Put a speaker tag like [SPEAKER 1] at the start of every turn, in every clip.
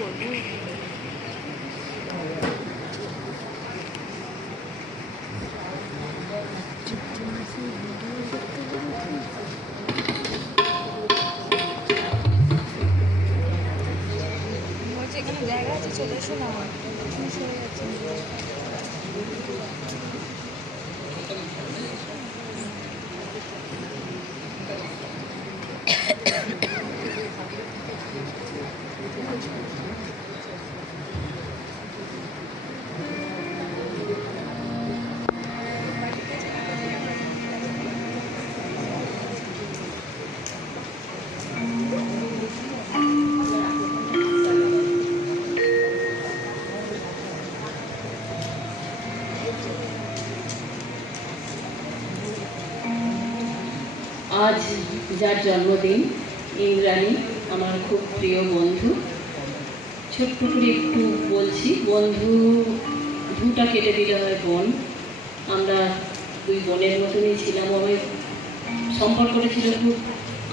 [SPEAKER 1] করব বলছি
[SPEAKER 2] আজ যার জন্মদিন, ইন্দ্রাণী, আমার খুব প্রিয় বন্ধু। ছোট্ট করে একটু বলছি, বন্ধু ধুটা কেটে দিলে হয় বোন। আমরা দুই বোনের মতনই ছিলাম আমার সম্পর্কটা ছিল খুব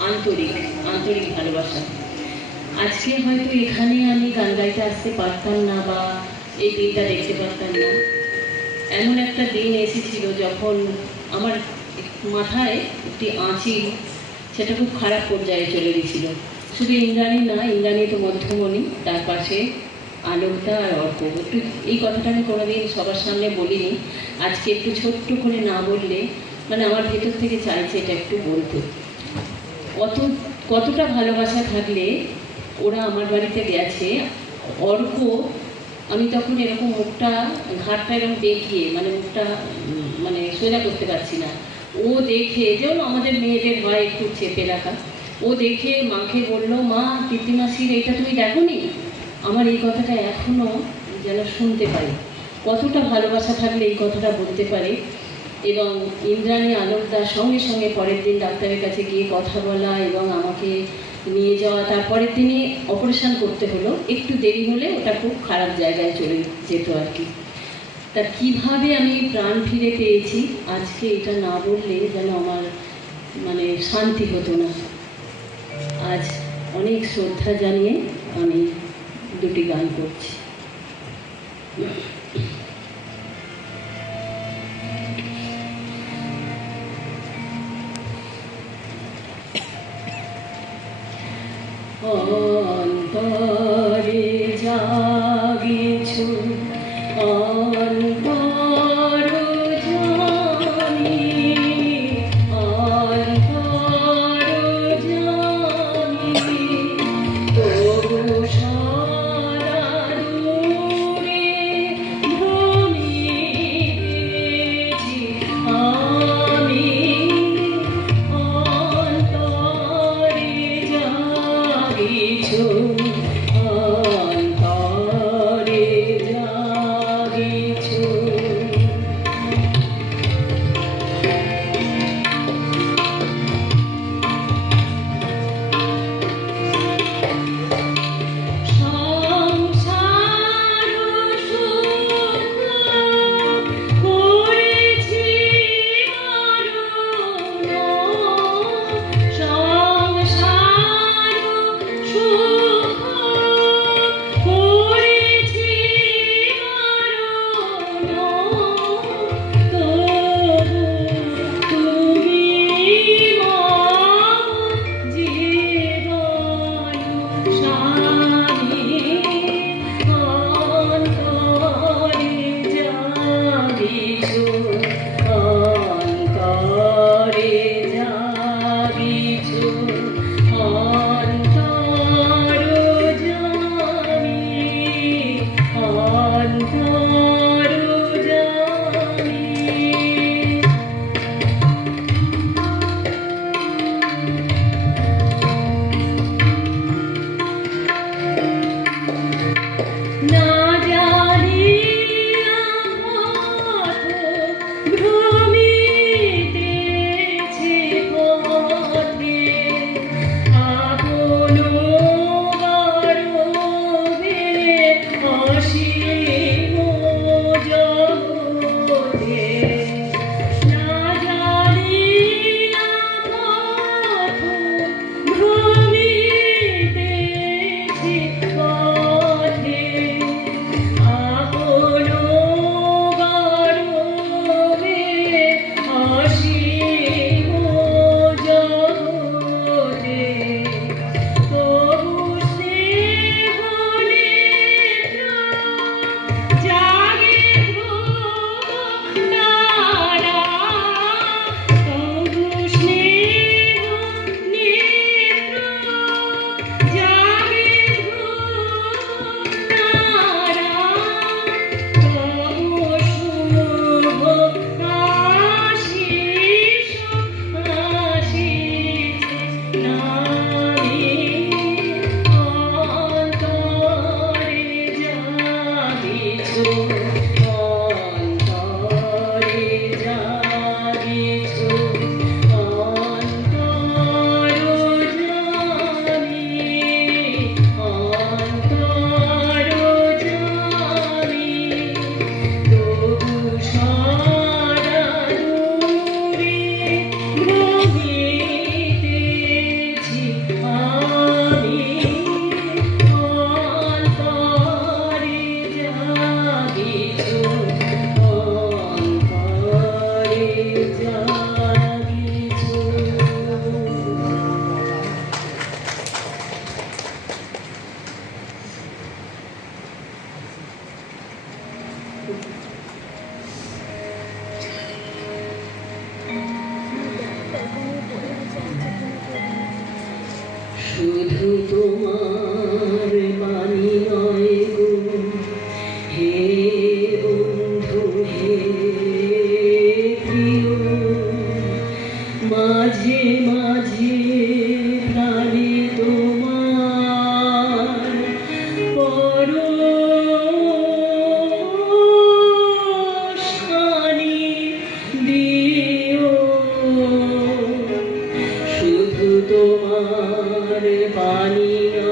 [SPEAKER 2] আন্তরিক আন্তরিক ভালোবাসা। আজকে হয়তো এখানে আমি গান গাইতে আসতে পারতাম না বা এই দিনটা দেখতে পারতাম না। এমন একটা দিন এসেছিল যখন আমার মাথায় একটি আঁচি, সেটা খুব খারাপ পর্যায়ে চলে গেছিল। শুধু ইন্দ্রাণী না, ইন্দ্রাণী তো মধ্যমণি, তার পাশে আলোকদা আর অর্ক। একটু এই কথাটা আমি কোনোদিন সবার সামনে বলিনি। আজকে একটু ছোট্ট করে না বললে মানে আমার ভেতর থেকে চাইছে এটা একটু বলতে। কত কতটা ভালোবাসা থাকলে ওরা আমার বাড়িতে গেছে, অর্ক, আমি তখন এরকম মুখটা, ঘাটটা এরকম দেখিয়ে মানে মুখটা মানে সোজা করতে পারছি না। ও দেখে যেমন আমাদের মেয়েদের হয় একটু চেপে রাখা। ও দেখে মাকে বলল, মা, কীর্তিমাসির, এটা তুমি দেখো নি আমার এই কথাটা এখনও যেন শুনতে পাই। কতটা ভালোবাসা থাকলে এই কথাটা বলতে পারে? এবং ইন্দ্রাণী আলোকদার সঙ্গে সঙ্গে পরের দিন ডাক্তারের কাছে গিয়ে কথা বলা এবং আমাকে নিয়ে যাওয়া। তারপরের দিনই অপারেশন করতে হলো। একটু দেরি হলে ওটা খুব খারাপ জায়গায় চলে যেত আর কি। তা কীভাবে আমি প্রাণ ফিরে পেয়েছি? আজকে এটা না বললে যেন আমার মানে শান্তি হতো না। আজ অনেক শ্রদ্ধা জানিয়ে আমি দুটি গান করছি। অন্তরে জাগিছু No. पानी